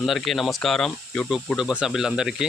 అందరికీ నమస్కారం. యూట్యూబ్ కుటుంబ సభ్యులందరికీ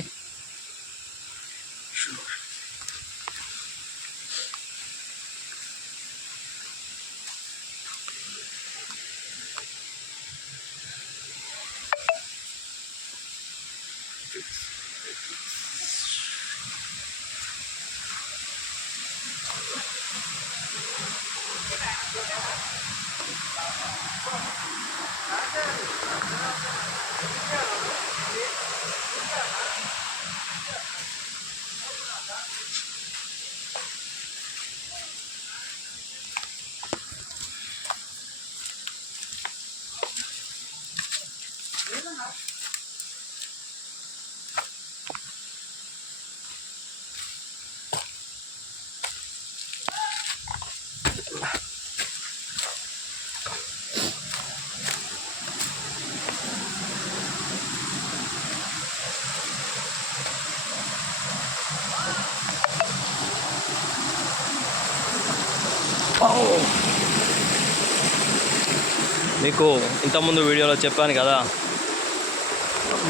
మీకు ఇంతకుముందు వీడియోలో చెప్పాను కదా,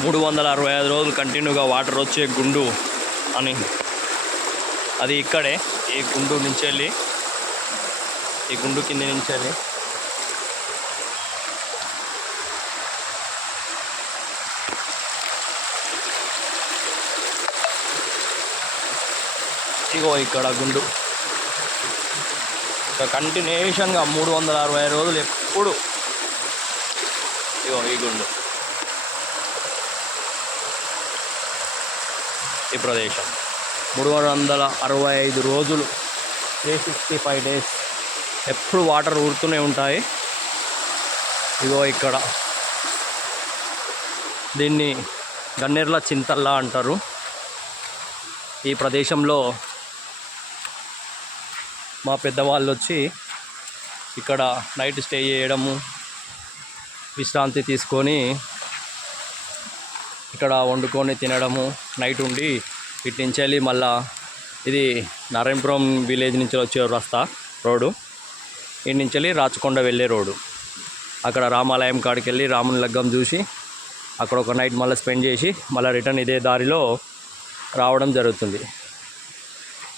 365 రోజులు కంటిన్యూగా వాటర్ వచ్చే గుండు అని. అది ఇక్కడే ఈ గుండు నుంచి వెళ్ళి, ఈ గుండు కింది నుంచి వెళ్ళి ఇగో ఇక్కడ గుండు కంటిన్యూషన్గా 365 రోజులు ఎప్పుడు ఇగో ఈ గుండు, ఈ ప్రదేశం 365 రోజులు 365 డేస్ ఎప్పుడు వాటర్ ఊరుతూనే ఉంటాయి. ఇగో ఇక్కడ దీన్ని గన్నేర్ల చింతల్లా అంటారు. ఈ ప్రదేశంలో మా పెద్దవాళ్ళు వచ్చి ఇక్కడ నైట్ స్టే చేయడము, విశ్రాంతి తీసుకొని ఇక్కడ వండుకొని తినడము, నైట్ ఉండి ఇటు నుంచి వెళ్ళి మళ్ళా ఇది నారాయణపురం విలేజ్ నుంచి వచ్చే రోడ్డు, ఇటు నుంచి వెళ్ళి రాచకొండ వెళ్ళే రోడ్డు. అక్కడ రామాలయం కాడికి వెళ్ళి రాముని లగ్గం చూసి అక్కడ ఒక నైట్ మళ్ళీ స్పెండ్ చేసి మళ్ళీ రిటర్న్ ఇదే దారిలో రావడం జరుగుతుంది.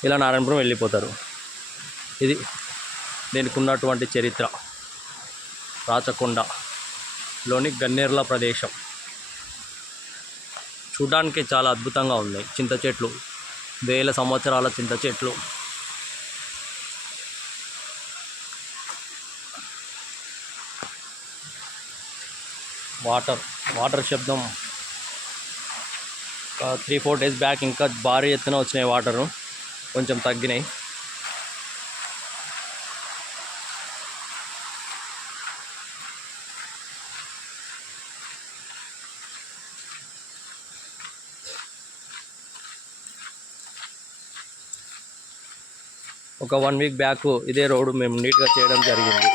ఇలా నారాయణపురం వెళ్ళిపోతారు. ఇది దీనికి ఉన్నటువంటి చరిత్ర. రాచకొండలోని గన్నేర్ల ప్రదేశం చూడడానికి చాలా అద్భుతంగా ఉన్నాయి. చింత చెట్లు, వేల సంవత్సరాల చింత చెట్లు. వాటర్ శబ్దం 3-4 డేస్ బ్యాక్ ఇంకా భారీ ఎత్తున వచ్చినాయి. వాటరు కొంచెం తగ్గినాయి. ఒక 1 వీక్ బ్యాక్ ఇదే రోడ్డు మేము నీట్గా చేయడం జరిగింది.